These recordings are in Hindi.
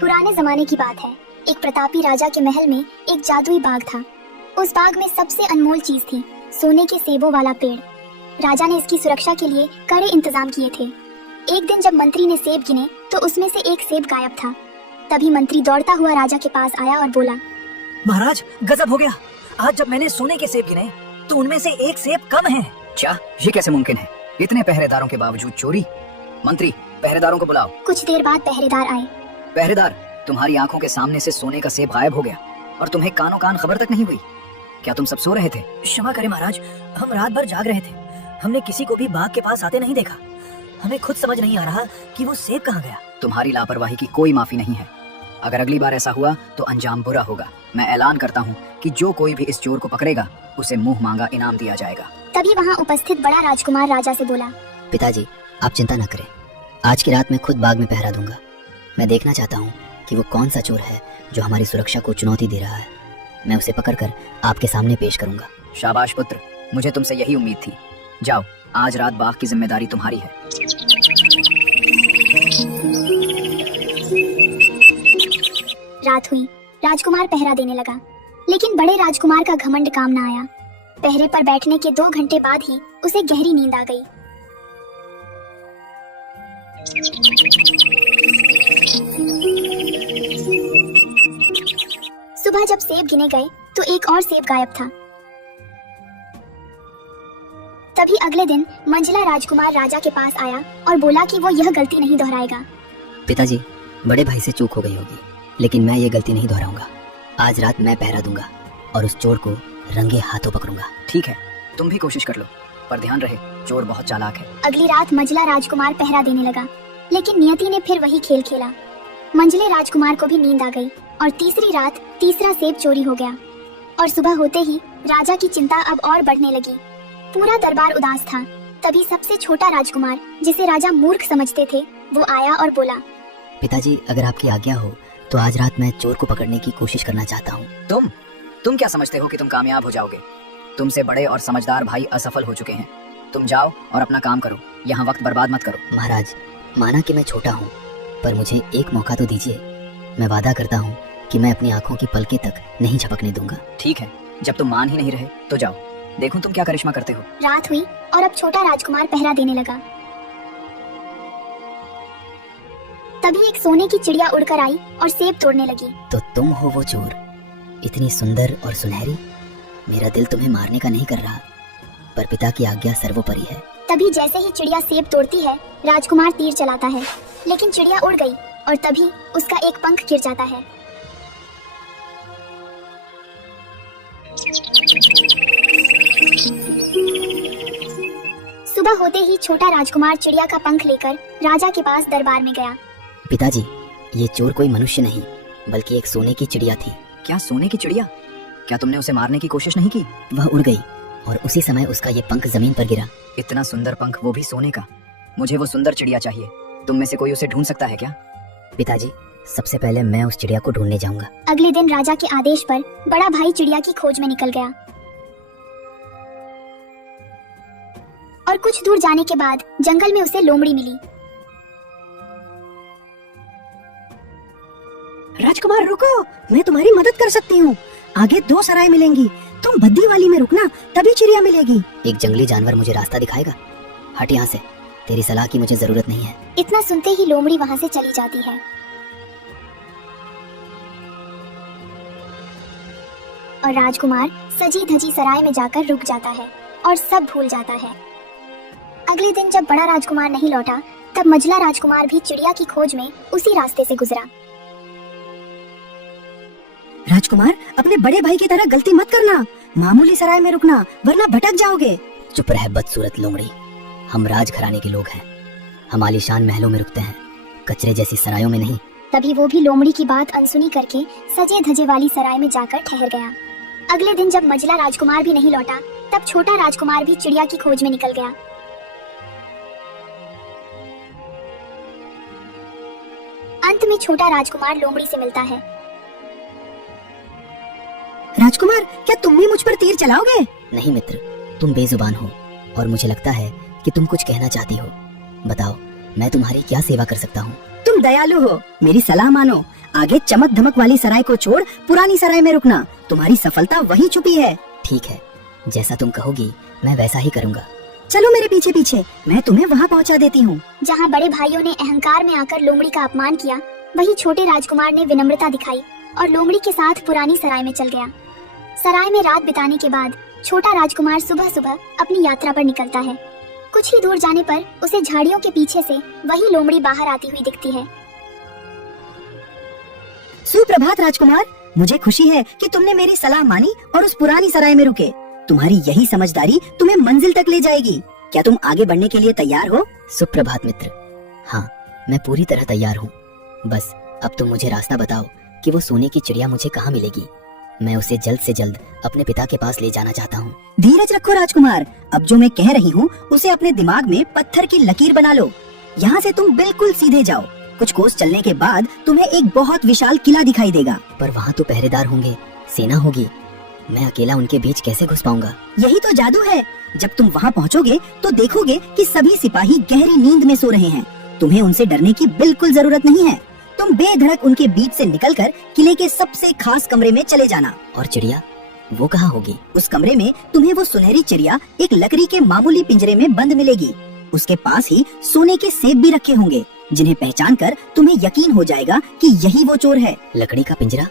पुराने जमाने की बात है। एक प्रतापी राजा के महल में एक जादुई बाग था। उस बाग में सबसे अनमोल चीज थी सोने के सेबों वाला पेड़। राजा ने इसकी सुरक्षा के लिए कड़े इंतजाम किए थे। एक दिन जब मंत्री ने सेब गिने तो उसमें से एक सेब गायब था। तभी मंत्री दौड़ता हुआ राजा के पास आया और बोला, महाराज गजब हो गया। आज जब मैंने सोने के सेब गिने तो उनमें से एक सेब कम है। क्या ये कैसे मुमकिन है? इतने पहरेदारों के बावजूद चोरी? मंत्री, पहरेदारों को बुलाओ। कुछ देर बाद पहरेदार आए। पहरेदार, तुम्हारी आंखों के सामने से सोने का सेब गायब हो गया और तुम्हें कानों कान खबर तक नहीं हुई। क्या तुम सब सो रहे थे? क्षमा करें महाराज, हम रात भर जाग रहे थे। हमने किसी को भी बाग के पास आते नहीं देखा। हमें खुद समझ नहीं आ रहा कि वो सेब कहाँ गया। तुम्हारी लापरवाही की कोई माफी नहीं है। अगर अगली बार ऐसा हुआ तो अंजाम बुरा होगा। मैं ऐलान करता हूँ कि जो कोई भी इस चोर को पकड़ेगा उसे मुंह मांगा इनाम दिया जाएगा। तभी वहाँ उपस्थित बड़ा राजकुमार राजा से बोला, पिताजी, आप चिंता न करें। आज की रात मैं खुद बाग में पहरा दूंगा। मैं देखना चाहता हूँ कि वो कौन सा चोर है जो हमारी सुरक्षा को चुनौती दे रहा है। मैं उसे पकड़कर आपके सामने पेश करूंगा। शाबाश पुत्र, मुझे तुमसे यही उम्मीद थी। जाओ, आज रात बाग की जिम्मेदारी तुम्हारी है। रात हुई। राजकुमार पहरा देने लगा, लेकिन बड़े राजकुमार का घमंड काम न आया। पहरे पर बैठने के 2 घंटे बाद ही उसे गहरी नींद आ गई। सुबह जब सेब गिने गए तो एक और सेब गायब था। तभी अगले दिन मंझला राजकुमार राजा के पास आया और बोला कि वो यह गलती नहीं दोहराएगा। पिताजी, बड़े भाई से चूक हो गई होगी, लेकिन मैं ये गलती नहीं दोहराऊंगा। आज रात मैं पहरा दूंगा और उस चोर को रंगे हाथों पकड़ूंगा। ठीक है, तुम भी कोशिश कर लो, पर ध्यान रहे चोर बहुत चालाक है। अगली रात मंझला राजकुमार पहरा देने लगा, लेकिन नियति ने फिर वही खेल खेला। मंझले राजकुमार को भी नींद आ गई और तीसरी रात तीसरा सेब चोरी हो गया। और सुबह होते ही राजा की चिंता अब और बढ़ने लगी। पूरा दरबार उदास था। तभी सबसे छोटा राजकुमार, जिसे राजा मूर्ख समझते थे, वो आया और बोला, पिताजी, अगर आपकी आज्ञा हो तो आज रात मैं चोर को पकड़ने की कोशिश करना चाहता हूँ। तुम क्या समझते हो कि तुम कामयाब हो जाओगे? तुमसे बड़े और समझदार भाई असफल हो चुके हैं। तुम जाओ और अपना काम करो, यहाँ वक्त बर्बाद मत करो। महाराज, माना कि मैं छोटा हूँ, पर मुझे एक मौका तो दीजिए। मैं वादा करता हूँ कि मैं अपनी आंखों की पलकें तक नहीं झपकने दूंगा। ठीक है, जब तुम मान ही नहीं रहे तो जाओ, देखो तुम क्या करिश्मा करते हो। रात हुई और अब छोटा राजकुमार पहरा देने लगा। तभी एक सोने की चिड़िया उड़कर आई और सेब तोड़ने लगी। तो तुम हो वो चोर, इतनी सुंदर और सुनहरी। मेरा दिल तुम्हें मारने का नहीं कर रहा, पर पिता की आज्ञा सर्वोपरि है। तभी जैसे ही चिड़िया सेब तोड़ती है, राजकुमार तीर चलाता है, लेकिन चिड़िया उड़ गई और तभी उसका एक पंख गिर जाता है। सुबह होते ही छोटा राजकुमार चिड़िया का पंख लेकर राजा के पास दरबार में गया। पिताजी, ये चोर कोई मनुष्य नहीं बल्कि एक सोने की चिड़िया थी। क्या सोने की चिड़िया? क्या तुमने उसे मारने की कोशिश नहीं की? वह उड़ गई और उसी समय उसका ये पंख जमीन पर गिरा। इतना सुंदर पंख, वो भी सोने का। मुझे वो सुंदर चिड़िया चाहिए। तुम में से कोई उसे ढूंढ सकता है क्या? पिताजी, सबसे पहले मैं उस चिड़िया को ढूंढने जाऊंगा। अगले दिन राजा के आदेश पर बड़ा भाई चिड़िया की खोज में निकल गया और कुछ दूर जाने के बाद जंगल में उसे लोमड़ी मिली। राजकुमार रुको, मैं तुम्हारी मदद कर सकती हूँ। आगे 2 सराय मिलेंगी, तुम बद्दी वाली में रुकना, तभी चिड़िया मिलेगी। एक जंगली जानवर मुझे रास्ता दिखाएगा। हट यहाँ से, तेरी सलाह की मुझे जरूरत नहीं है। इतना सुनते ही लोमड़ी वहाँ से चली जाती है और राजकुमार सजी धजी सराय में जाकर रुक जाता है और सब भूल जाता है। अगले दिन जब बड़ा राजकुमार नहीं लौटा, तब मझला राजकुमार भी चिड़िया की खोज में उसी रास्ते से गुजरा। राजकुमार, अपने बड़े भाई की तरह गलती मत करना। मामूली सराय में रुकना, वरना भटक जाओगे। चुप रह बदसूरत लोमड़ी। हम राजघराने के लोग हैं। हम आलीशान महलों में रुकते हैं, कचरे जैसी सरायों में नहीं। तभी वो भी लोमड़ी की बात अनसुनी करके सजे धजे वाली सराय में जाकर ठहर गया। अगले दिन जब मझला राजकुमार भी नहीं लौटा, तब छोटा राजकुमार भी चिड़िया की खोज में निकल गया। अंत में छोटा राजकुमार लोमड़ी से मिलता है। राजकुमार, क्या तुम भी मुझ पर तीर चलाओगे? नहीं मित्र, तुम बेजुबान हो और मुझे लगता है कि तुम कुछ कहना चाहती हो। बताओ, मैं तुम्हारी क्या सेवा कर सकता हूँ? तुम दयालु हो, मेरी सलाह मानो। आगे चमक धमक वाली सराय को छोड़ पुरानी सराय में रुकना। तुम्हारी सफलता वही छुपी है। ठीक है, जैसा तुम कहोगी मैं वैसा ही करूँगा। चलो मेरे पीछे पीछे, मैं तुम्हें वहाँ पहुँचा देती हूँ। जहाँ बड़े भाइयों ने अहंकार में आकर लोमड़ी का अपमान किया, वहीं छोटे राजकुमार ने विनम्रता दिखाई और लोमड़ी के साथ पुरानी सराय में चल गया। सराय में रात बिताने के बाद छोटा राजकुमार सुबह सुबह अपनी यात्रा पर निकलता है। कुछ ही दूर जाने पर उसे झाड़ियों के पीछे से वही लोमड़ी बाहर आती हुई दिखती है। सुप्रभात राजकुमार, मुझे खुशी है कि तुमने मेरी सलाह मानी और उस पुरानी सराय में रुके। तुम्हारी यही समझदारी तुम्हें मंजिल तक ले जाएगी। क्या तुम आगे बढ़ने के लिए तैयार हो? सुप्रभात मित्र। हाँ, मैं पूरी तरह तैयार हूँ। बस अब तुम मुझे रास्ता बताओ कि वो सोने की चिड़िया मुझे कहाँ मिलेगी। मैं उसे जल्द से जल्द अपने पिता के पास ले जाना चाहता हूँ। धीरज रखो राजकुमार, अब जो मैं कह रही हूँ उसे अपने दिमाग में पत्थर की लकीर बना लो। यहाँ से तुम बिल्कुल सीधे जाओ। कुछ कोस चलने के बाद तुम्हें एक बहुत विशाल किला दिखाई देगा। पर वहाँ तो पहरेदार होंगे, सेना होगी। मैं अकेला उनके बीच कैसे घुस पाऊंगा? यही तो जादू है। जब तुम वहाँ पहुँचोगे तो देखोगे कि सभी सिपाही गहरी नींद में सो रहे हैं। तुम्हें उनसे डरने की बिल्कुल जरूरत नहीं है। तुम बेधड़क उनके बीच से निकलकर किले के सबसे खास कमरे में चले जाना। और चिड़िया वो कहाँ होगी? उस कमरे में तुम्हें वो सुनहरी चिड़िया एक लकड़ी के मामूली पिंजरे में बंद मिलेगी। उसके पास ही सोने के सेब भी रखे होंगे, जिन्हें पहचान कर तुम्हें यकीन हो जाएगा कि यही वो चोर है। लकड़ी का पिंजरा?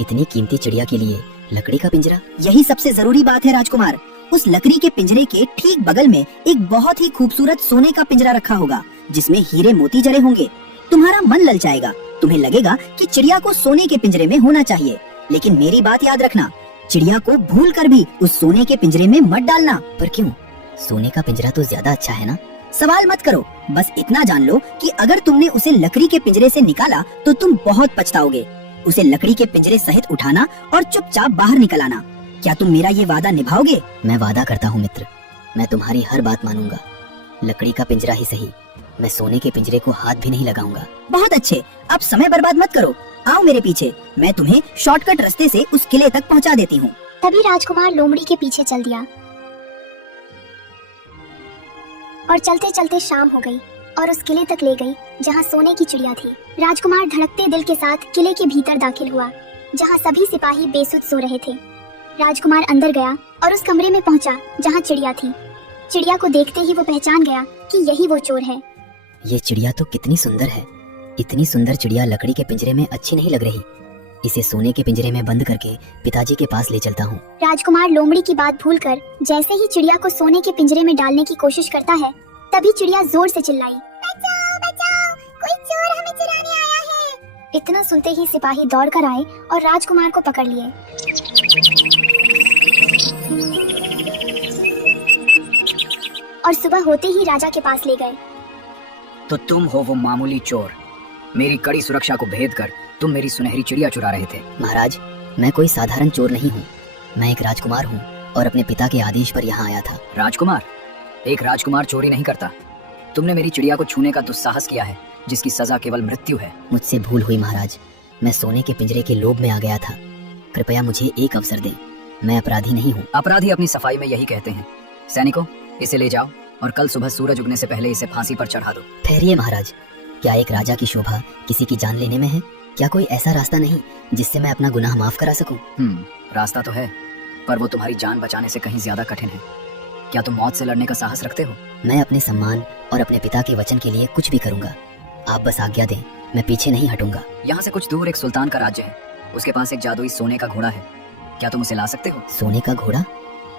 इतनी कीमती चिड़िया के लिए लकड़ी का पिंजरा? यही सबसे जरूरी बात है राजकुमार। उस लकड़ी के पिंजरे के ठीक बगल में एक बहुत ही खूबसूरत सोने का पिंजरा रखा होगा, जिसमें हीरे मोती जड़े होंगे। तुम्हारा मन ललचाएगा, तुम्हें लगेगा कि चिड़िया को सोने के पिंजरे में होना चाहिए। लेकिन मेरी बात याद रखना, चिड़िया को भूल कर भी उस सोने के पिंजरे में मत डालना। पर क्यों? सोने का पिंजरा तो ज्यादा अच्छा है ना? सवाल मत करो, बस इतना जान लो कि अगर तुमने उसे लकड़ी के पिंजरे से निकाला तो तुम बहुत पछताओगे। उसे लकड़ी के पिंजरे सहित उठाना और चुपचाप बाहर निकल आना। क्या तुम मेरा ये वादा निभाओगे? मैं वादा करता हूँ मित्र, मैं तुम्हारी हर बात मानूंगा। लकड़ी का पिंजरा ही सही, मैं सोने के पिंजरे को हाथ भी नहीं लगाऊंगा। बहुत अच्छे, अब समय बर्बाद मत करो, आओ मेरे पीछे। मैं तुम्हें शॉर्टकट रास्ते से उस किले तक पहुंचा देती हूँ। तभी राजकुमार लोमड़ी के पीछे चल दिया और चलते चलते शाम हो गई और उस किले तक ले गई जहाँ सोने की चिड़िया थी। राजकुमार धड़कते दिल के साथ किले के भीतर दाखिल हुआ, जहाँ सभी सिपाही बेसुध सो रहे थे। राजकुमार अंदर गया और उस कमरे में पहुंचा जहाँ चिड़िया थी। चिड़िया को देखते ही वो पहचान गया कि यही वो चोर है। ये चिड़िया तो कितनी सुंदर है। इतनी सुंदर चिड़िया लकड़ी के पिंजरे में अच्छी नहीं लग रही। इसे सोने के पिंजरे में बंद करके पिताजी के पास ले चलता हूँ। राजकुमार लोमड़ी की बात भूलकर जैसे ही चिड़िया को सोने के पिंजरे में डालने की कोशिश करता है, तभी चिड़िया जोर से चिल्लाई, बचाओ बचाओ, कोई चोर हमें चुराने आया है। इतना सुनते ही सिपाही दौड़कर आए और राजकुमार को पकड़ लिए। और सुबह होते ही राजा के पास ले गए। तो तुम हो वो मामूली चोर। मेरी कड़ी सुरक्षा को भेद कर तुम मेरी सुनहरी चिड़िया चुरा रहे थे। महाराज, मैं कोई साधारण चोर नहीं हूँ। मैं एक राजकुमार हूँ और अपने पिता के आदेश पर यहाँ आया था। राजकुमार? एक राजकुमार चोरी नहीं करता। तुमने मेरी चिड़िया को छूने का दुस्साहस किया है, जिसकी सजा केवल मृत्यु है। मुझसे भूल हुई महाराज, मैं सोने के पिंजरे के लोभ में आ गया था। कृपया मुझे एक अवसर दें, मैं अपराधी नहीं हूँ। अपराधी अपनी सफाई में यही कहते हैं। सैनिकों, इसे ले जाओ और कल सुबह सूरज उगने से पहले इसे फांसी पर चढ़ा दो। ठहरिए महाराज, क्या एक राजा की शोभा किसी की जान लेने में है? क्या कोई ऐसा रास्ता नहीं जिससे मैं अपना गुनाह माफ करा सकूं? रास्ता तो है, पर वो तुम्हारी जान बचाने से कहीं ज्यादा कठिन है। क्या तुम मौत से लड़ने का साहस रखते हो? मैं अपने सम्मान और अपने पिता के वचन के लिए कुछ भी करूंगा। आप बस आज्ञा दें, मैं पीछे नहीं हटूंगा। यहाँ से कुछ दूर एक सुल्तान का राज्य है। उसके पास एक जादुई सोने का घोड़ा है। क्या तुम उसे ला सकते हो? सोने का घोड़ा?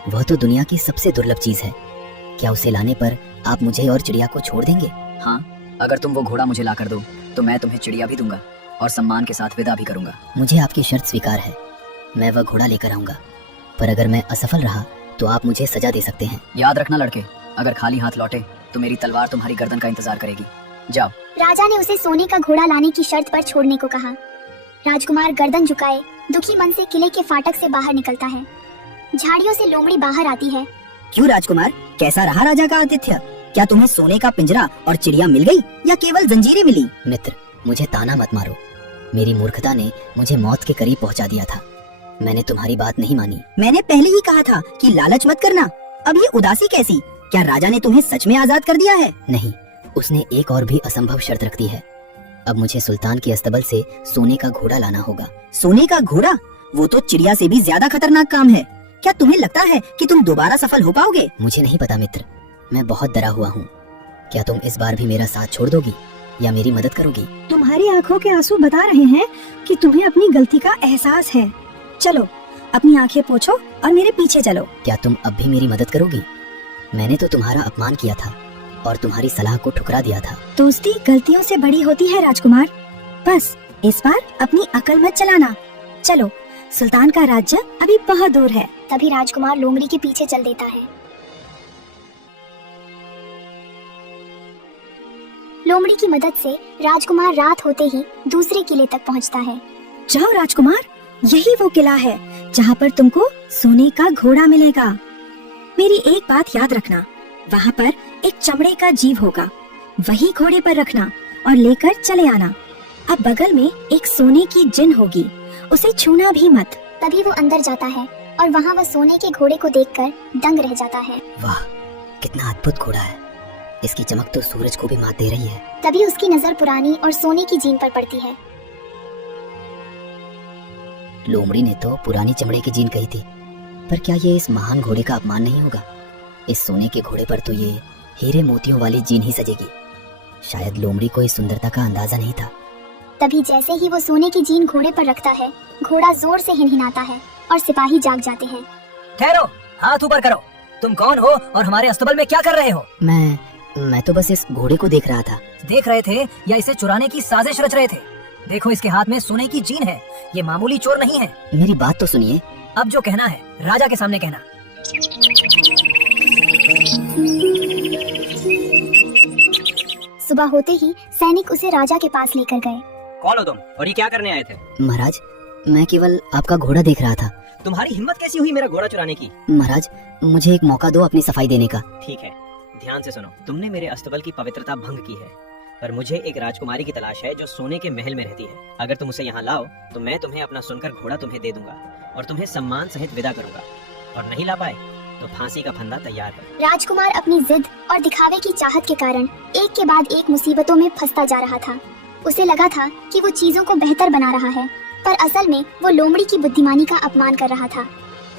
वह तो दुनिया की सबसे दुर्लभ चीज है। क्या उसे लाने पर आप मुझे और चिड़िया को छोड़ देंगे? हाँ, अगर तुम वो घोड़ा मुझे ला कर दो तो मैं तुम्हें चिड़िया भी दूंगा और सम्मान के साथ विदा भी करूंगा। मुझे आपकी शर्त स्वीकार है, मैं वह घोड़ा लेकर आऊंगा। पर अगर मैं असफल रहा तो आप मुझे सजा दे सकते हैं। याद रखना लड़के, अगर खाली हाथ लौटे तो मेरी तलवार तुम्हारी गर्दन का इंतजार करेगी। जाओ। राजा ने उसे सोने का घोड़ा लाने की शर्त पर छोड़ने को कहा। राजकुमार गर्दन झुकाए दुखी मन से किले के फाटक से बाहर निकलता है। झाड़ियों से लोमड़ी बाहर आती है। क्यों राजकुमार, कैसा रहा राजा का आतिथ्य? क्या तुम्हें सोने का पिंजरा और चिड़िया मिल गई या केवल जंजीरें मिली? मित्र, मुझे ताना मत मारो। मेरी मूर्खता ने मुझे मौत के करीब पहुंचा दिया था। मैंने तुम्हारी बात नहीं मानी। मैंने पहले ही कहा था कि लालच मत करना। अब ये उदासी कैसी? क्या राजा ने तुम्हें सच में आजाद कर दिया है? नहीं, उसने एक और भी असंभव शर्त रख दी है। अब मुझे सुल्तान के अस्तबल से सोने का घोड़ा लाना होगा। सोने का घोड़ा? वो तो चिड़िया से भी ज्यादा खतरनाक काम है। क्या तुम्हें लगता है कि तुम दोबारा सफल हो पाओगे? मुझे नहीं पता मित्र, मैं बहुत डरा हुआ हूँ। क्या तुम इस बार भी मेरा साथ छोड़ दोगी या मेरी मदद करोगी? तुम्हारी आंखों के आंसू बता रहे हैं कि तुम्हें अपनी गलती का एहसास है। चलो अपनी आंखें पोंछो और मेरे पीछे चलो। क्या तुम अब भी मेरी मदद करोगी? मैंने तो तुम्हारा अपमान किया था और तुम्हारी सलाह को ठुकरा दिया था। दोस्ती गलतियों से बड़ी होती है राजकुमार। बस इस बार अपनी अकल मत चलाना। चलो, सुल्तान का राज्य अभी बहुत दूर है। तभी राजकुमार लोमड़ी के पीछे चल देता है। लोमड़ी की मदद से राजकुमार रात होते ही दूसरे किले तक पहुंचता है। जाओ राजकुमार, यही वो किला है जहाँ पर तुमको सोने का घोड़ा मिलेगा। मेरी एक बात याद रखना, वहाँ पर एक चमड़े का जीव होगा, वही घोड़े पर रखना और लेकर चले आना। अब बगल में एक सोने की जिन होगी, उसे छूना भी मत। तभी वो अंदर जाता है और वहाँ वह सोने के घोड़े को देखकर दंग रह जाता है। वाह, कितना अद्भुत घोड़ा है। इसकी चमक तो सूरज को भी मात दे रही है। तभी उसकी नजर पुरानी और सोने की जीन पर पड़ती है। लोमड़ी ने तो पुरानी चमड़े की जीन कही थी, पर क्या ये इस महान घोड़े का अपमान नहीं होगा? इस सोने के घोड़े पर तो ये हीरे मोतियों वाली जीन ही सजेगी। शायद लोमड़ी को इस सुंदरता का अंदाजा नहीं था। तभी जैसे ही वो सोने की जीन घोड़े पर रखता है, घोड़ा जोर से हिनहिनाता है और सिपाही जाग जाते हैं। ठहरो, हाथ ऊपर करो। तुम कौन हो और हमारे अस्तबल में क्या कर रहे हो? मैं तो बस इस घोड़े को देख रहा था। देख रहे थे या इसे चुराने की साजिश रच रहे थे? देखो, इसके हाथ में सोने की जीन है। ये मामूली चोर नहीं है। मेरी बात तो सुनिए। अब जो कहना है राजा के सामने कहना। सुबह होते ही सैनिक उसे राजा के पास लेकर गए। कौन हो तुम और ये क्या करने आए थे? महाराज, मैं केवल आपका घोड़ा देख रहा था। तुम्हारी हिम्मत कैसी हुई मेरा घोड़ा चुराने की? महाराज, मुझे एक मौका दो अपनी सफाई देने का। ठीक है, ध्यान से सुनो। तुमने मेरे अस्तबल की पवित्रता भंग की है, पर मुझे एक राजकुमारी की तलाश है जो सोने के महल में रहती है। अगर तुम उसे यहाँ लाओ तो मैं तुम्हें अपना सुनकर घोड़ा तुम्हें दे दूंगा और तुम्हें सम्मान सहित विदा करूंगा। और नहीं ला पाए तो फांसी का फंदा तैयार है। राजकुमार अपनी जिद और दिखावे की चाहत के कारण एक के बाद एक मुसीबतों में फंसता जा रहा था। उसे लगा था कि वो चीजों को बेहतर बना रहा है, पर असल में वो लोमड़ी की बुद्धिमानी का अपमान कर रहा था।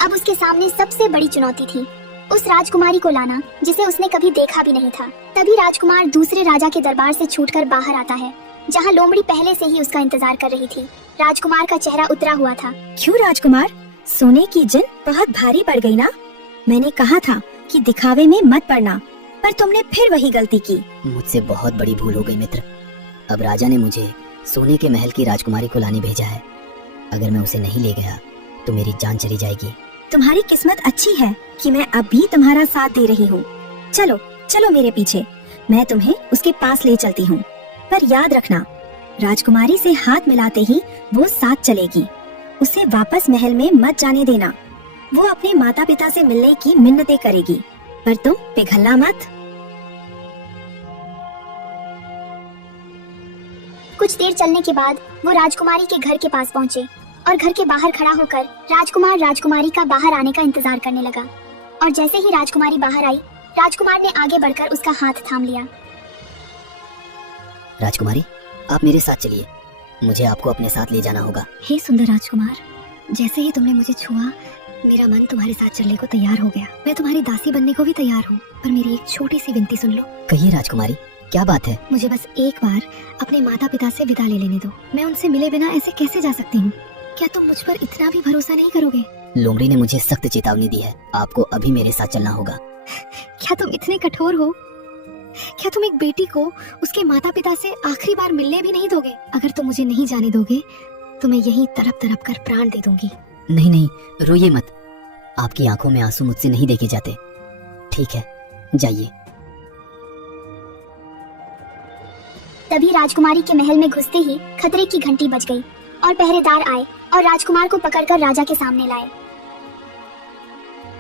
अब उसके सामने सबसे बड़ी चुनौती थी उस राजकुमारी को लाना जिसे उसने कभी देखा भी नहीं था। तभी राजकुमार दूसरे राजा के दरबार से छूटकर बाहर आता है, जहाँ लोमड़ी पहले से ही उसका इंतजार कर रही थी। राजकुमार का चेहरा उतरा हुआ था। क्यों राजकुमार, सोने की जिन बहुत भारी पड़ गई ना? मैंने कहा था कि दिखावे में मत पड़ना, पर तुमने फिर वही गलती की। मुझसे बहुत बड़ी भूल हो गई मित्र। अब राजा ने मुझे सोने के महल की राजकुमारी को लाने भेजा है। अगर मैं उसे नहीं ले गया तो मेरी जान चली जाएगी। तुम्हारी किस्मत अच्छी है कि मैं अब भी तुम्हारा साथ दे रही हूँ। चलो चलो मेरे पीछे, मैं तुम्हें उसके पास ले चलती हूँ। पर याद रखना, राजकुमारी से हाथ मिलाते ही वो साथ चलेगी। उसे वापस महल में मत जाने देना। वो अपने माता पिता से मिलने की मिन्नतें करेगी, पर तुम पिघलना मत। कुछ देर चलने के बाद वो राजकुमारी के घर के पास पहुँचे और घर के बाहर खड़ा होकर राजकुमार राजकुमारी का बाहर आने का इंतजार करने लगा। और जैसे ही राजकुमारी बाहर आई, राजकुमार ने आगे बढ़कर उसका हाथ थाम लिया। राजकुमारी, आप मेरे साथ चलिए। मुझे आपको अपने साथ ले जाना होगा। हे सुंदर राजकुमार, जैसे ही तुमने मुझे छुआ, मेरा मन तुम्हारे साथ चलने को तैयार हो गया। मैं तुम्हारी दासी बनने को भी तैयार हूँ, पर मेरी एक छोटी सी विनती सुन लो। कहिए राजकुमारी, क्या बात है? मुझे बस एक बार अपने माता पिता से विदा ले लेने दो। मैं उनसे मिले बिना ऐसे कैसे जा सकती हूँ? क्या तुम मुझ पर इतना भी भरोसा नहीं करोगे? लोमड़ी ने मुझे सख्त चेतावनी दी है, आपको अभी मेरे साथ चलना होगा। क्या तुम इतने कठोर हो? क्या तुम एक बेटी को उसके माता पिता से आखिरी बार मिलने भी नहीं दोगे? अगर तुम मुझे नहीं जाने दोगे तो मैं यहीं तड़प तड़प कर प्राण दे दूंगी। नहीं नहीं, रोइए मत। आपकी आंखों में आंसू मुझसे नहीं देखे जाते। ठीक है, जाइए। तभी राजकुमारी के महल में घुसते ही खतरे की घंटी बज गई और पहरेदार आए और राजकुमार को पकड़कर राजा के सामने लाए।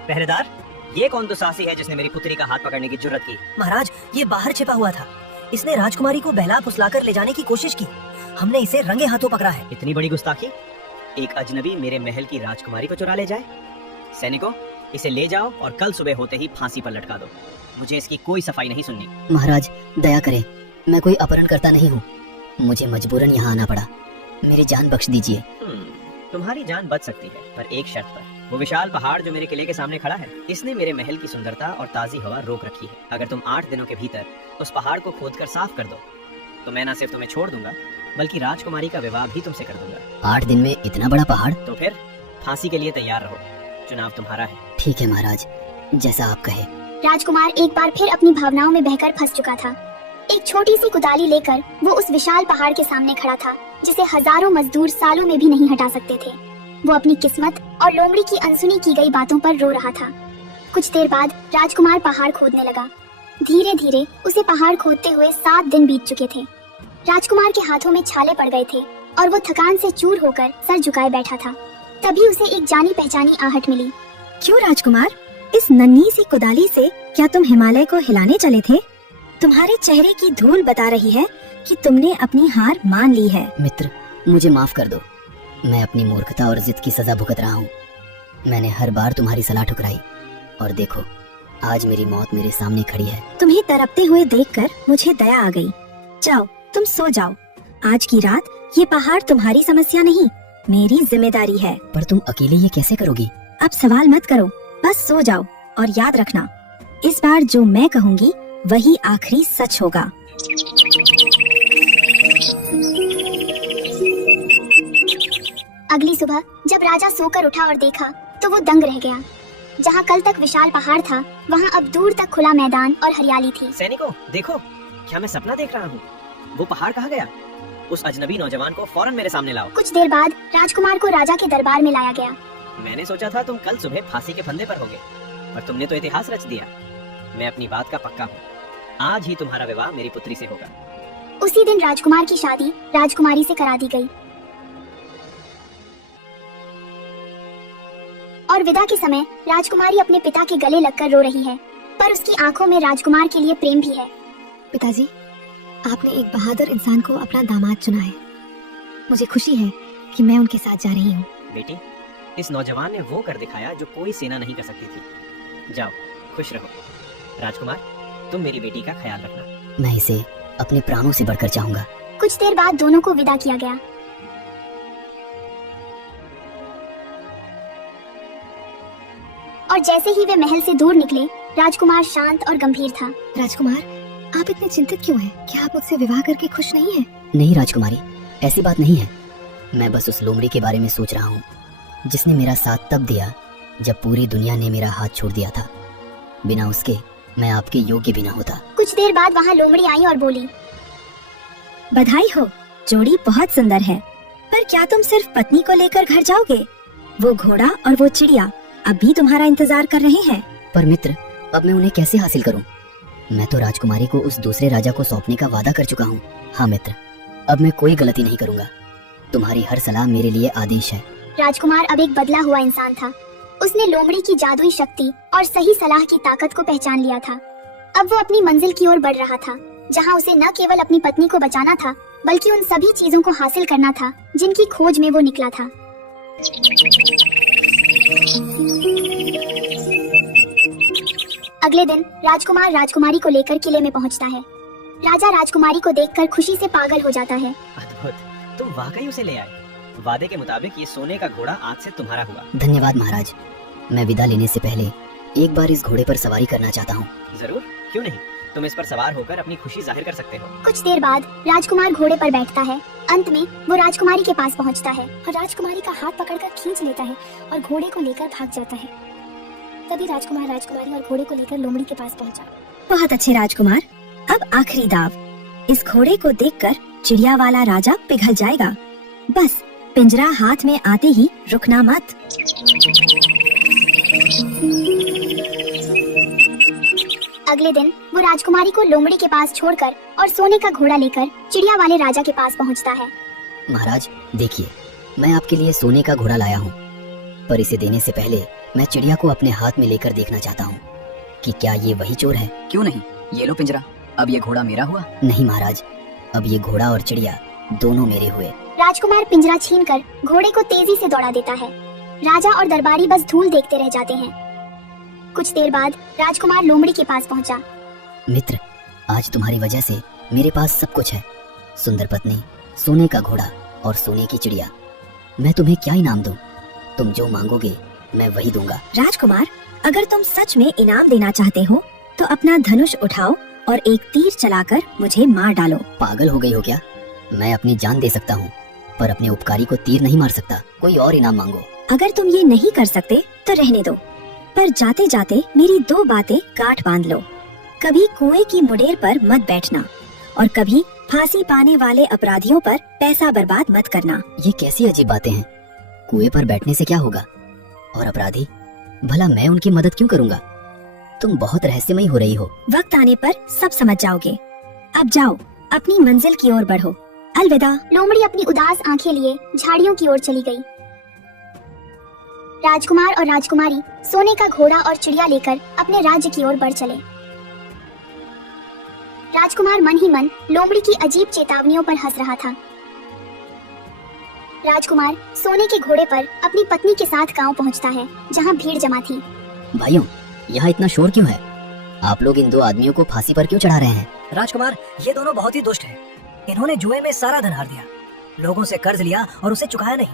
पहरेदार, ये कौन दुस्साहसी है जिसने मेरी पुत्री का हाथ पकड़ने की जुर्रत की? महाराज, ये बाहर छिपा हुआ था। इसने राजकुमारी को बहला फुसलाकर ले जाने की कोशिश की। हमने इसे रंगे हाथों पकड़ा है। इतनी बड़ी गुस्ताखी? एक अजनबी मेरे महल की राजकुमारी को चुरा ले जाए? सैनिकों, इसे ले जाओ और कल सुबह होते ही फांसी पर लटका दो। मुझे इसकी कोई सफाई नहीं सुननी। महाराज दया करें, मैं कोई अपहरणकर्ता नहीं हूँ। मुझे मजबूरन यहाँ आना पड़ा। मेरी जान बख्श दीजिए। तुम्हारी जान बच सकती है, पर एक शर्त पर। वो विशाल पहाड़ जो मेरे किले के सामने खड़ा है, इसने मेरे महल की सुंदरता और ताजी हवा रोक रखी है। अगर तुम 8 दिनों के भीतर उस पहाड़ को खोदकर साफ कर दो तो मैं न सिर्फ तुम्हें छोड़ दूंगा, बल्कि राजकुमारी का विवाह भी तुमसे कर दूंगा। 8 दिन में इतना बड़ा पहाड़? तो फिर फांसी के लिए तैयार रहो। चुनाव तुम्हारा है। ठीक है महाराज, जैसा आप कहे। राजकुमार एक बार फिर अपनी भावनाओं में बहकर फंस चुका था। एक छोटी सी कुदाली लेकर वो उस विशाल पहाड़ के सामने खड़ा था, जिसे हजारों मजदूर सालों में भी नहीं हटा सकते थे। वो अपनी किस्मत और लोमड़ी की अनसुनी की गई बातों पर रो रहा था। कुछ देर बाद राजकुमार पहाड़ खोदने लगा। धीरे धीरे उसे पहाड़ खोदते हुए 7 दिन बीत चुके थे। राजकुमार के हाथों में छाले पड़ गए थे और वो थकान से चूर होकर सर झुकाए बैठा था। तभी उसे एक जानी पहचानी आहट मिली। क्यों राजकुमार, इस नन्ही सी कुदाली से क्या तुम हिमालय को हिलाने चले थे? तुम्हारे चेहरे की धूल बता रही है कि तुमने अपनी हार मान ली है। मित्र, मुझे माफ कर दो। मैं अपनी मूर्खता और जिद की सजा भुगत रहा हूँ। मैंने हर बार तुम्हारी सलाह ठुकराई और देखो, आज मेरी मौत मेरे सामने खड़ी है। तुम्हें तड़पते हुए देखकर मुझे दया आ गई। जाओ, तुम सो जाओ। आज की रात ये पहाड़ तुम्हारी समस्या नहीं, मेरी जिम्मेदारी है। पर तुम अकेले ये कैसे करोगी? अब सवाल मत करो, बस सो जाओ। और याद रखना, इस बार जो मैं कहूँगी वही आखिरी सच होगा। अगली सुबह जब राजा सोकर उठा और देखा तो वो दंग रह गया। जहाँ कल तक विशाल पहाड़ था, वहाँ अब दूर तक खुला मैदान और हरियाली थी। सैनिकों, देखो, क्या मैं सपना देख रहा हूँ? वो पहाड़ कहाँ गया? उस अजनबी नौजवान को फौरन मेरे सामने लाओ। कुछ देर बाद राजकुमार को राजा के दरबार में लाया गया। मैंने सोचा था तुम कल सुबह फांसी के फंदे पर होगे, पर तुमने तो इतिहास रच दिया। मैं अपनी बात का पक्का हूँ। आज ही तुम्हारा विवाह मेरी पुत्री से होगा। उसी दिन राजकुमार की शादी राजकुमारी से करा दी गई। और विदा के समय राजकुमारी अपने पिता के गले लगकर रो रही है, पर उसकी आंखों में राजकुमार के लिए प्रेम भी है। पिताजी, आपने एक बहादुर इंसान को अपना दामाद चुना है। मुझे खुशी है कि मैं उनके साथ जा रही हूँ। बेटी, इस नौजवान ने वो कर दिखाया जो कोई सेना नहीं कर सकती थी। जाओ, खुश रहो। राजकुमार, तुम मेरी बेटी का ख्याल रखना। मैं इसे अपने प्राणों से बढ़कर चाहूंगा। कुछ देर बाद दोनों को विदा किया गया। और जैसे ही वे महल से दूर निकले, राजकुमार शांत और गंभीर था। राजकुमार, आप इतने चिंतित क्यों हैं? क्या आप मुझसे विवाह करके खुश नहीं हैं? नहीं राजकुमारी, ऐसी बात नहीं है। मैं बस उस लोमड़ी के बारे में सोच रहा हूँ जिसने मेरा साथ तब दिया जब पूरी दुनिया ने मेरा हाथ छोड़ दिया था। बिना उसके मैं आपके योग्य भी न होता। कुछ देर बाद वहाँ लोमड़ी आई और बोली, बधाई हो, जोड़ी बहुत सुंदर है। पर क्या तुम सिर्फ पत्नी को लेकर घर जाओगे? वो घोड़ा और वो चिड़िया अब भी तुम्हारा इंतजार कर रहे हैं। पर मित्र, अब मैं उन्हें कैसे हासिल करूं? मैं तो राजकुमारी को उस दूसरे राजा को सौंपने का वादा कर चुका हूं। हाँ मित्र, अब मैं कोई गलती नहीं करूंगा। तुम्हारी हर सलाह मेरे लिए आदेश है। राजकुमार अब एक बदला हुआ इंसान था। उसने लोमड़ी की जादुई शक्ति और सही सलाह की ताकत को पहचान लिया था। अब वो अपनी मंजिल की ओर बढ़ रहा था, जहाँ उसे न केवल अपनी पत्नी को बचाना था, बल्कि उन सभी चीजों को हासिल करना था जिनकी खोज में वो निकला था। अगले दिन राजकुमार राजकुमारी को लेकर किले में पहुंचता है। राजा राजकुमारी को देखकर खुशी से पागल हो जाता है। अद्भुत, तुम वाकई उसे ले आए। वादे के मुताबिक ये सोने का घोड़ा आज से तुम्हारा हुआ। धन्यवाद महाराज। मैं विदा लेने से पहले एक बार इस घोड़े पर सवारी करना चाहता हूँ। जरूर, क्यों नहीं। तुम इस पर सवार होकर अपनी खुशी जाहिर कर सकते हो। कुछ देर बाद राजकुमार घोड़े पर बैठता है। अंत में वो राजकुमारी के पास पहुंचता है और राजकुमारी का हाथ पकड़कर खींच लेता है और घोड़े को लेकर भाग जाता है। तभी राजकुमार राजकुमारी और घोड़े को लेकर लोमड़ी के पास पहुंचा। बहुत अच्छे राजकुमार, अब आखिरी दाव। इस घोड़े को देखकर चिड़िया वाला राजा पिघल जाएगा। बस पिंजरा हाथ में आते ही रुकना मत। अगले दिन वो राजकुमारी को लोमड़ी के पास छोड़कर और सोने का घोड़ा लेकर चिड़िया वाले राजा के पास पहुंचता है। महाराज देखिए, मैं आपके लिए सोने का घोड़ा लाया हूँ, पर इसे देने से पहले मैं चिड़िया को अपने हाथ में लेकर देखना चाहता हूँ कि क्या ये वही चोर है। क्यों नहीं, ये लो पिंजरा। अब ये घोड़ा मेरा हुआ। नहीं महाराज, अब ये घोड़ा और चिड़िया दोनों मेरे हुए। राजकुमार पिंजरा छीनकर घोड़े को तेजी से दौड़ा देता है। राजा और दरबारी बस धूल देखते रह जाते हैं। कुछ देर बाद राजकुमार लोमड़ी के पास पहुंचा। मित्र, आज तुम्हारी वजह से मेरे पास सब कुछ है। सुंदर पत्नी, सोने का घोड़ा और सोने की चिड़िया। मैं तुम्हें क्या इनाम दूं? तुम जो मांगोगे मैं वही दूंगा। राजकुमार, अगर तुम सच में इनाम देना चाहते हो तो अपना धनुष उठाओ और एक तीर चलाकर मुझे मार डालो। पागल हो गई हो क्या? मैं अपनी जान दे सकता हूँ, पर अपने उपकारी को तीर नहीं मार सकता। कोई और इनाम मांगो। अगर तुम ये नहीं कर सकते तो रहने दो, पर जाते जाते मेरी 2 बातें गांठ बांध लो। कभी कुएं की मुडेर पर मत बैठना और कभी फांसी पाने वाले अपराधियों पर पैसा बर्बाद मत करना। ये कैसी अजीब बातें हैं? कुएं पर बैठने से क्या होगा? और अपराधी, भला मैं उनकी मदद क्यों करूंगा? तुम बहुत रहस्यमयी हो रही हो। वक्त आने पर सब समझ जाओगे। अब जाओ, अपनी मंजिल की ओर बढ़ो। अलविदा। लोमड़ी अपनी उदास आंखें लिए झाड़ियों की ओर चली गई। राजकुमार और राजकुमारी सोने का घोड़ा और चिड़िया लेकर अपने राज्य की ओर बढ़ चले। राजकुमार मन ही मन लोमड़ी की अजीब चेतावनियों पर हंस रहा था। राजकुमार सोने के घोड़े पर अपनी पत्नी के साथ गांव पहुंचता है, जहां भीड़ जमा थी। भाइयों, यहाँ इतना शोर क्यों है? आप लोग इन 2 आदमियों को फांसी पर क्यों चढ़ा रहे हैं? राजकुमार, ये दोनों बहुत ही दुष्ट हैं। इन्होंने जुए में सारा धन हार दिया, लोगों से कर्ज लिया और उसे चुकाया नहीं।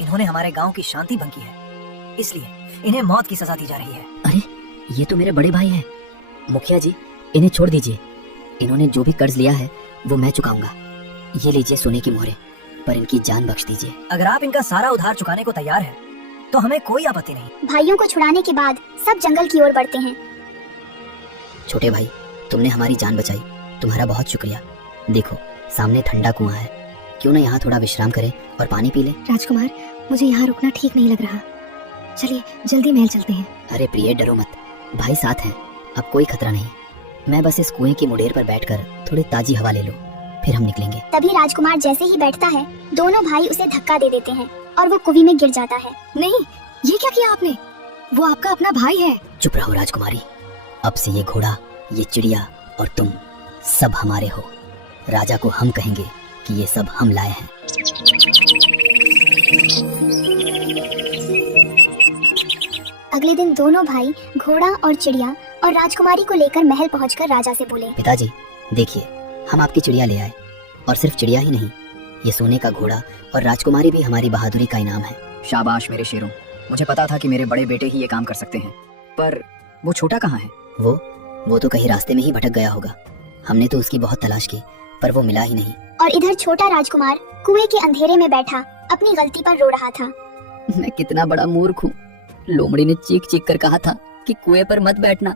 इन्होंने हमारे गांव की शांति भंग की है, इसलिए इन्हें मौत की सजा दी जा रही है। अरे, ये तो मेरे बड़े भाई हैं। मुखिया जी, इन्हें छोड़ दीजिए। इन्होंने जो भी कर्ज लिया है वो मैं चुकाऊंगा। ये लीजिए सोने की मोहरें, पर इनकी जान बख्श दीजिए। अगर आप इनका सारा उधार चुकाने को तैयार है तो हमें कोई आपत्ति नहीं। भाइयों को छुड़ाने के बाद सब जंगल की ओर बढ़ते हैं। छोटे भाई, तुमने हमारी जान बचाई, तुम्हारा बहुत शुक्रिया। देखो, सामने ठंडा कुआं है, क्यों न यहाँ थोड़ा विश्राम करें और पानी पी लें? राजकुमार, मुझे यहाँ रुकना ठीक नहीं लग रहा। चलिए जल्दी महल चलते हैं। अरे प्रिय, डरो मत, भाई साथ हैं, अब कोई खतरा नहीं। मैं बस इस कुएं की मुडेर पर बैठकर थोड़ी ताजी हवा ले लूं, फिर हम निकलेंगे। तभी राजकुमार जैसे ही बैठता है, दोनों भाई उसे धक्का दे देते हैं और वो कुएं में गिर जाता है। नहीं, ये क्या किया आपने? वो आपका अपना भाई है। चुप रहो राजकुमारी, अब से ये घोड़ा, ये चिड़िया और तुम सब हमारे हो। राजा को हम कहेंगे कि ये सब हम लाए हैं। अगले दिन दोनों भाई घोड़ा और चिड़िया और राजकुमारी को लेकर महल पहुंचकर राजा से बोले। पिताजी, देखिए, हम आपकी चिड़िया ले आए, और सिर्फ चिड़िया ही नहीं, ये सोने का घोड़ा और राजकुमारी भी हमारी बहादुरी का इनाम है। शाबाश मेरे शेरों, मुझे पता था कि मेरे बड़े बेटे ही ये काम कर सकते हैं, पर वो छोटा कहाँ है? वो तो कहीं रास्ते में ही भटक गया होगा। हमने तो उसकी बहुत तलाश की, पर वो मिला ही नहीं। और इधर छोटा राजकुमार कुएं के अंधेरे में बैठा अपनी गलती पर रो रहा था। मैं कितना बड़ा मूर्ख हूँ। लोमड़ी ने चीख चीख कर कहा था कि कुएं पर मत बैठना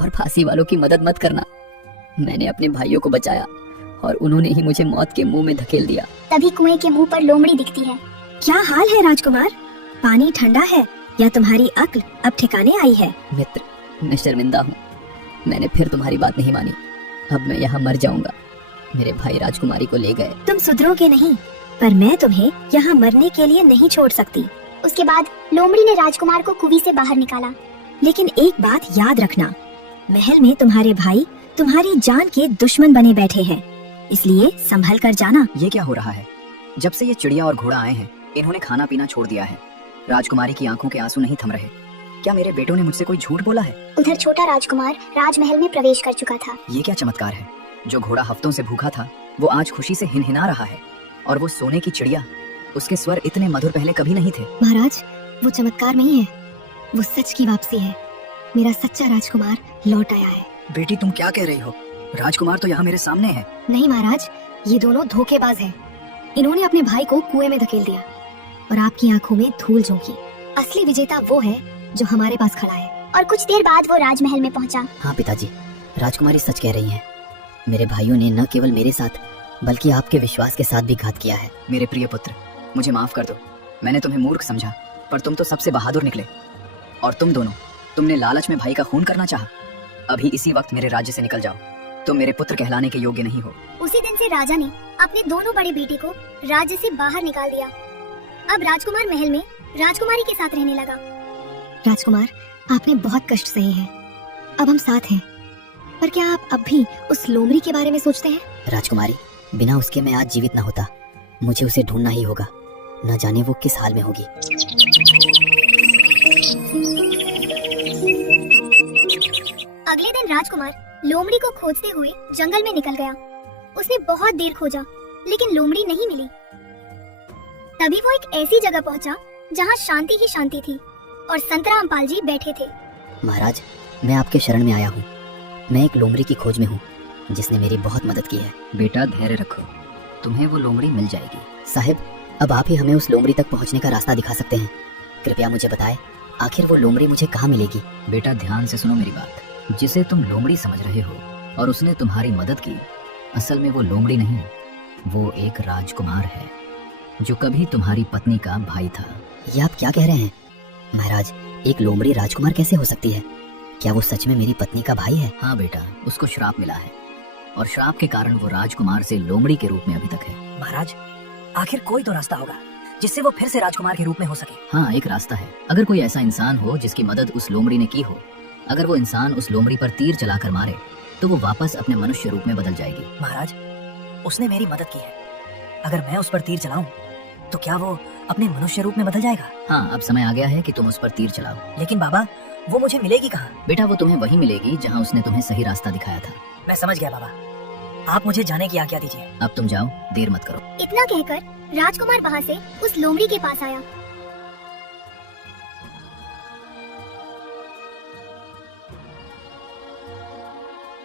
और फांसी वालों की मदद मत करना। मैंने अपने भाइयों को बचाया और उन्होंने ही मुझे मौत के मुंह में धकेल दिया। तभी कुएं के मुंह पर लोमड़ी दिखती है। क्या हाल है राजकुमार? पानी ठंडा है या तुम्हारी अक्ल अब ठिकाने आई है? मित्र, मैं शर्मिंदा हूँ। मैंने फिर तुम्हारी बात नहीं मानी। अब मैं यहाँ मर जाऊंगा। मेरे भाई राजकुमारी को ले गए। तुम सुधरोगे नहीं, पर मैं तुम्हें यहाँ मरने के लिए नहीं छोड़ सकती। उसके बाद लोमड़ी ने राजकुमार को कुएं से बाहर निकाला। लेकिन एक बात याद रखना, महल में तुम्हारे भाई तुम्हारी जान के दुश्मन बने बैठे हैं, इसलिए संभल कर जाना। ये क्या हो रहा है? जब से ये चिड़िया और घोड़ा आए हैं, इन्होंने खाना पीना छोड़ दिया है। राजकुमारी की आंखों के आंसू नहीं थम रहे। क्या मेरे बेटों ने मुझसे कोई झूठ बोला है? उधर छोटा राजकुमार राजमहल में प्रवेश कर चुका था। ये क्या चमत्कार है? जो घोड़ा हफ्तों से भूखा था, वो आज खुशी से हिनहिना रहा है, और वो सोने की चिड़िया, उसके स्वर इतने मधुर पहले कभी नहीं थे। महाराज, वो चमत्कार नहीं है, वो सच की वापसी है। मेरा सच्चा राजकुमार लौट आया है। बेटी, तुम क्या कह रही हो? राजकुमार तो यहाँ मेरे सामने है। नहीं महाराज, ये दोनों धोखेबाज हैं। इन्होंने अपने भाई को कुएं में धकेल दिया और आपकी आंखों में धूल झोंकी। असली विजेता वो है जो हमारे पास खड़ा है। और कुछ देर बाद वो राजमहल में पहुंचा। हाँ पिताजी, राजकुमारी सच कह रही हैं। मेरे भाइयों ने न केवल मेरे साथ बल्कि आपके विश्वास के साथ भी घात किया है। मेरे प्रिय पुत्र, मुझे माफ कर दो। मैंने तुम्हें मूर्ख समझा, पर तुम तो सबसे बहादुर निकले। और तुम दोनों, तुमने लालच में भाई का खून करना चाहा। अभी इसी वक्त मेरे राज्य से निकल जाओ। तुम मेरे पुत्र कहलाने के योग्य नहीं हो। उसी दिन से राजा ने अपने दोनों बड़े बेटे को राज्य से बाहर निकाल दिया। अब राजकुमार महल में राजकुमारी के साथ रहने लगा। राजकुमार, आपने बहुत कष्ट सहे हैं, अब हम साथ हैं। पर क्या आप अब भी उस लोमड़ी के बारे में सोचते हैं? राजकुमारी, बिना उसके मैं आज जीवित न होता। मुझे उसे ढूंढना ही होगा, न जाने वो किस हाल में होगी। अगले दिन राजकुमार लोमड़ी को खोजते हुए जंगल में निकल गया। उसने बहुत देर खोजा लेकिन लोमड़ी नहीं मिली। तभी वो एक ऐसी जगह पहुंचा जहां शांति ही शांति थी और संत रामपाल जी बैठे थे। महाराज, मैं आपके शरण में आया हूँ। मैं एक लोमड़ी की खोज में हूँ जिसने मेरी बहुत मदद की है। बेटा धैर्य रखो, तुम्हें वो लोमड़ी मिल जाएगी। साहिब, अब आप ही हमें उस लोमड़ी तक पहुँचने का रास्ता दिखा सकते हैं। कृपया मुझे बताएं, आखिर वो लोमड़ी मुझे कहाँ मिलेगी? बेटा ध्यान से सुनो मेरी बात। जिसे तुम लोमड़ी समझ रहे हो और उसने तुम्हारी मदद की, असल में वो लोमड़ी नहीं, वो एक राजकुमार है जो कभी तुम्हारी पत्नी का भाई था। ये आप क्या कह रहे हैं? महाराज, एक लोमड़ी राजकुमार कैसे हो सकती है? क्या वो सच में मेरी पत्नी का भाई है? हाँ बेटा, उसको श्राप मिला है और श्राप के कारण वो राजकुमार से लोमड़ी के रूप में अभी तक है। महाराज, आखिर कोई तो रास्ता होगा जिससे वो फिर से राजकुमार के रूप में हो सके। हाँ, एक रास्ता है। अगर कोई ऐसा इंसान हो जिसकी मदद उस लोमड़ी ने की हो, अगर वो इंसान उस लोमड़ी पर तीर चलाकर मारे तो वो वापस अपने मनुष्य रूप में बदल जाएगी। महाराज, उसने मेरी मदद की है। अगर मैं उस पर तीर चलाऊं तो क्या वो अपने मनुष्य रूप में बदल जाएगा? हाँ, अब समय आ गया है कि तुम उस पर तीर चलाओ। लेकिन बाबा, वो मुझे मिलेगी कहाँ? बेटा, वो तुम्हें वही मिलेगी जहाँ उसने तुम्हें सही रास्ता दिखाया था। मैं समझ गया बाबा, आप मुझे जाने की आज्ञा दीजिए। अब तुम जाओ, देर मत करो। इतना कहकर राजकुमार वहां से उस लोमड़ी के पास आया।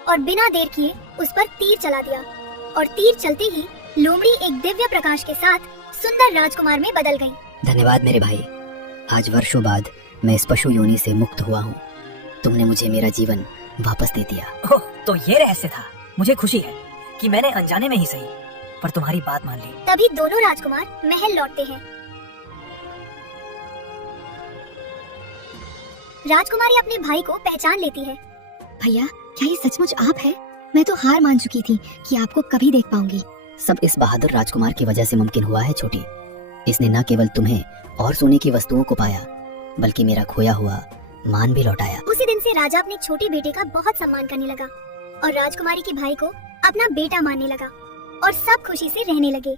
और बिना देर किए उस पर तीर चला दिया और तीर चलते ही लोमड़ी एक दिव्य प्रकाश के साथ सुंदर राजकुमार में बदल गई। धन्यवाद मेरे भाई। आज वर्षों बाद मैं इस पशु योनि से मुक्त हुआ हूँ। तुमने मुझे मेरा जीवन वापस दे दिया। ओह, तो ये रहस्य था। मुझे खुशी है कि मैंने अनजाने में ही सही पर तुम्हारी बात मान ली। तभी दोनों राजकुमार महल लौटते हैं। राजकुमारी अपने भाई को पहचान लेती है। भैया, क्या ये सचमुच आप हैं? मैं तो हार मान चुकी थी कि आपको कभी देख पाऊंगी। सब इस बहादुर राजकुमार की वजह से मुमकिन हुआ है छोटी। इसने न केवल तुम्हें और सोने की वस्तुओं को पाया, बल्कि मेरा खोया हुआ मान भी लौटाया। उसी दिन से राजा अपने छोटे बेटे का बहुत सम्मान करने लगा और राजकुमारी के भाई को अपना बेटा मानने लगा और सब खुशी से रहने लगे।